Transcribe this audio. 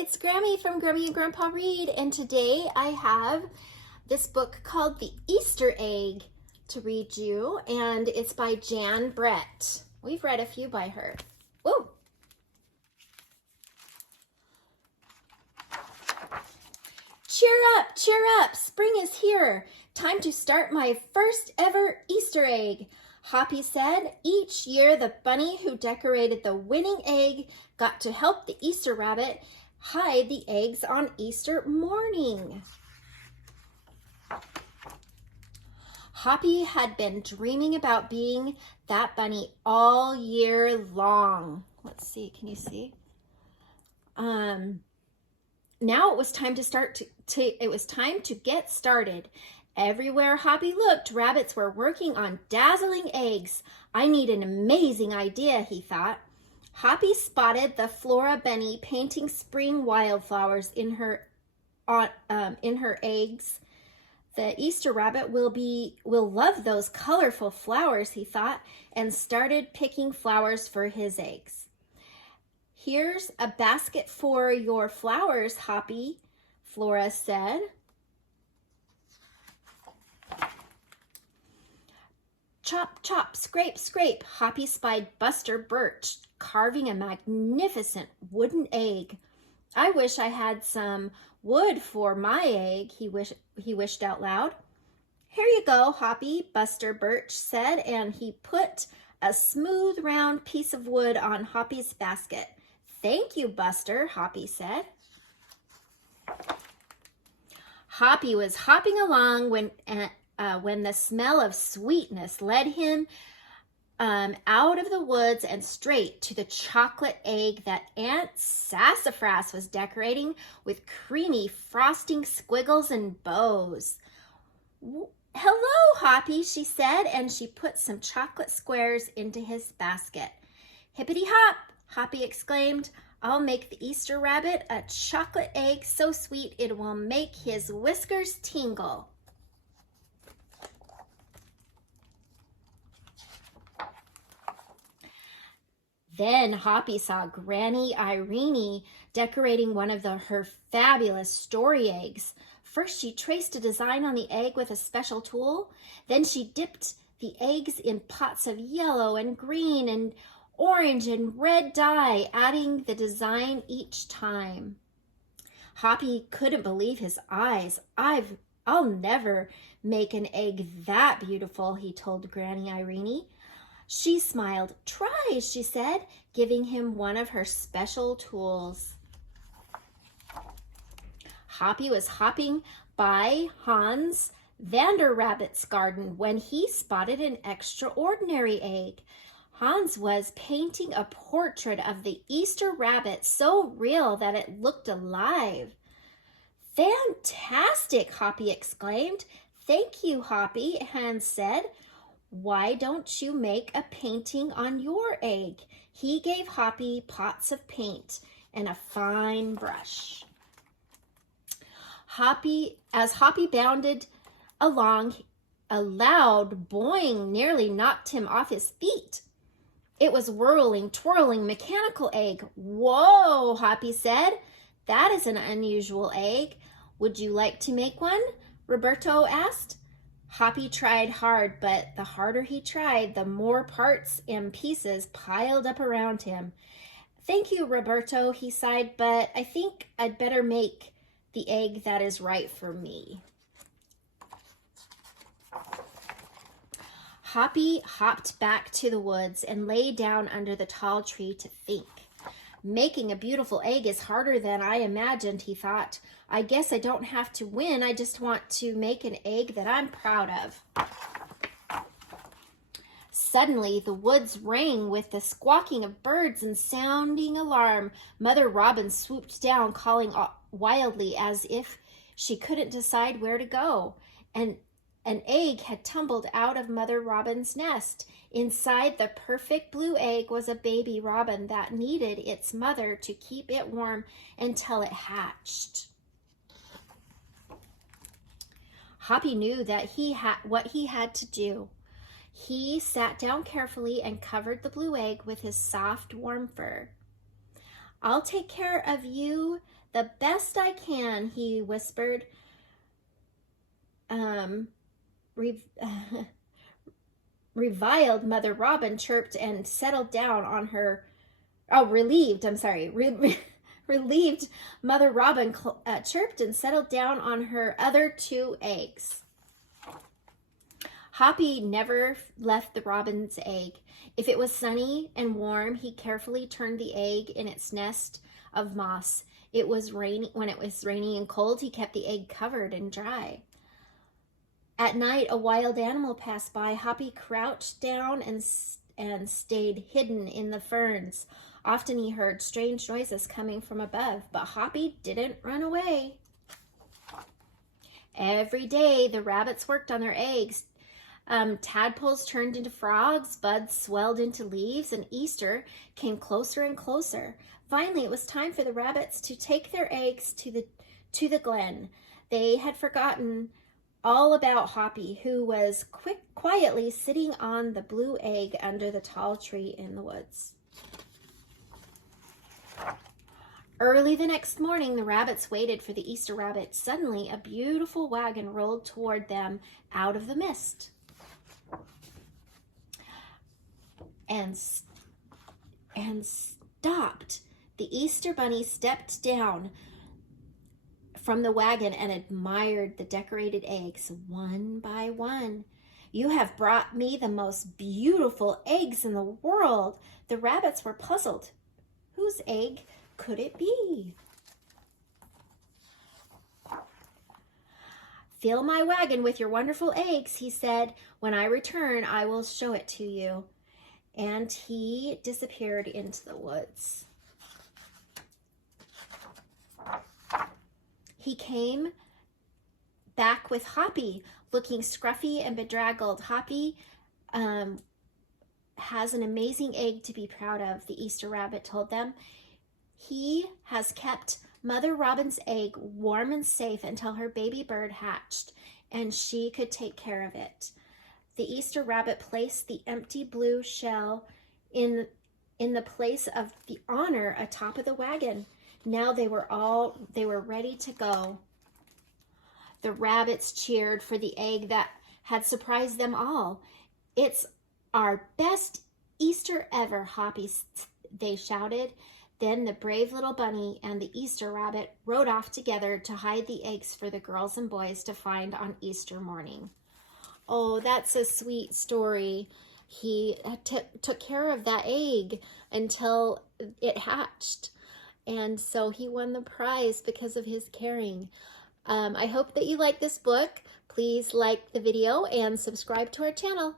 it's Grammy from Grammy and Grandpa Read, and today I have this book called The Easter Egg to read you, and it's by Jan Brett. We've read a few by her. Whoa! Cheer up, spring is here. Time to start my first ever Easter egg. Hoppy said each year the bunny who decorated the winning egg got to help the Easter rabbit hide the eggs on Easter morning. Hoppy had been dreaming about being that bunny all year long. Let's see, can you see? Now it was time to get started. Everywhere Hoppy looked, rabbits were working on dazzling eggs. I need an amazing idea, he thought. Hoppy spotted the Flora bunny painting spring wildflowers in her eggs. The Easter rabbit will love those colorful flowers, he thought, and started picking flowers for his eggs. Here's a basket for your flowers, Hoppy, Flora said. Chop, chop, scrape, scrape. Hoppy spied Buster Birch carving a magnificent wooden egg. I wish I had some wood for my egg, he wished out loud. Here you go, Hoppy, Buster Birch said, and he put a smooth round piece of wood on Hoppy's basket. Thank you, Buster, Hoppy said. Hoppy was hopping along when the smell of sweetness led him out of the woods and straight to the chocolate egg that Aunt Sassafras was decorating with creamy frosting squiggles and bows. Hello, Hoppy, she said, and she put some chocolate squares into his basket. Hippity hop, Hoppy exclaimed. I'll make the Easter rabbit a chocolate egg so sweet it will make his whiskers tingle. Then Hoppy saw Granny Irene decorating one of her fabulous story eggs. First, she traced a design on the egg with a special tool. Then she dipped the eggs in pots of yellow and green and orange and red dye, adding the design each time. Hoppy couldn't believe his eyes. I'll never make an egg that beautiful, he told Granny Irene. She smiled. Try, she said, giving him one of her special tools. Hoppy was hopping by Hans Vanderrabbit's garden when he spotted an extraordinary egg. Hans was painting a portrait of the Easter rabbit so real that it looked alive. Fantastic, Hoppy exclaimed. Thank you, Hoppy, Hans said. Why don't you make a painting on your egg? He gave Hoppy pots of paint and a fine brush. As Hoppy bounded along, a loud boing nearly knocked him off his feet. It was whirling, twirling, mechanical egg. Whoa, Hoppy said. That is an unusual egg. Would you like to make one? Roberto asked. Hoppy tried hard, but the harder he tried, the more parts and pieces piled up around him. Thank you, Roberto, he sighed, but I think I'd better make the egg that is right for me. Hoppy hopped back to the woods and lay down under the tall tree to think. Making a beautiful egg is harder than I imagined, he thought. I guess I don't have to win. I just want to make an egg that I'm proud of. Suddenly, the woods rang with the squawking of birds and sounding alarm. Mother Robin swooped down, calling wildly as if she couldn't decide where to go. And an egg had tumbled out of Mother Robin's nest. Inside the perfect blue egg was a baby robin that needed its mother to keep it warm until it hatched. Hoppy knew that what he had to do. He sat down carefully and covered the blue egg with his soft, warm fur. I'll take care of you "The best I can," he whispered. Re Reviled, Mother Robin chirped and settled down on her. Oh, relieved, I'm sorry. Relieved, Mother Robin chirped and settled down on her other 2 eggs. Hoppy never left the robin's egg. If it was sunny and warm, he carefully turned the egg in its nest of moss. When it was rainy and cold, he kept the egg covered and dry. At night, a wild animal passed by. Hoppy crouched down and stayed hidden in the ferns. Often he heard strange noises coming from above, but Hoppy didn't run away. Every day, the rabbits worked on their eggs. Tadpoles turned into frogs, buds swelled into leaves, and Easter came closer and closer. Finally, it was time for the rabbits to take their eggs to the glen. They had forgotten all about Hoppy, who was quietly sitting on the blue egg under the tall tree in the woods. Early the next morning, the rabbits waited for the Easter rabbit. Suddenly, a beautiful wagon rolled toward them out of the mist. And stopped. The Easter bunny stepped down from the wagon and admired the decorated eggs one by one. "You have brought me the most beautiful eggs in the world." The rabbits were puzzled. Whose egg could it be? "Fill my wagon with your wonderful eggs," he said. "When I return, I will show it to you." And he disappeared into the woods. He came back with Hoppy, looking scruffy and bedraggled. "Hoppy has an amazing egg to be proud of," the Easter rabbit told them. "He has kept Mother Robin's egg warm and safe until her baby bird hatched, and she could take care of it." The Easter rabbit placed the empty blue shell in the place of the honor atop of the wagon. Now they were ready to go. The rabbits cheered for the egg that had surprised them all. "It's our best Easter ever, Hoppy," they shouted. Then the brave little bunny and the Easter rabbit rode off together to hide the eggs for the girls and boys to find on Easter morning. Oh, that's a sweet story. He took care of that egg until it hatched. And so he won the prize because of his caring. I hope that you like this book. Please like the video and subscribe to our channel.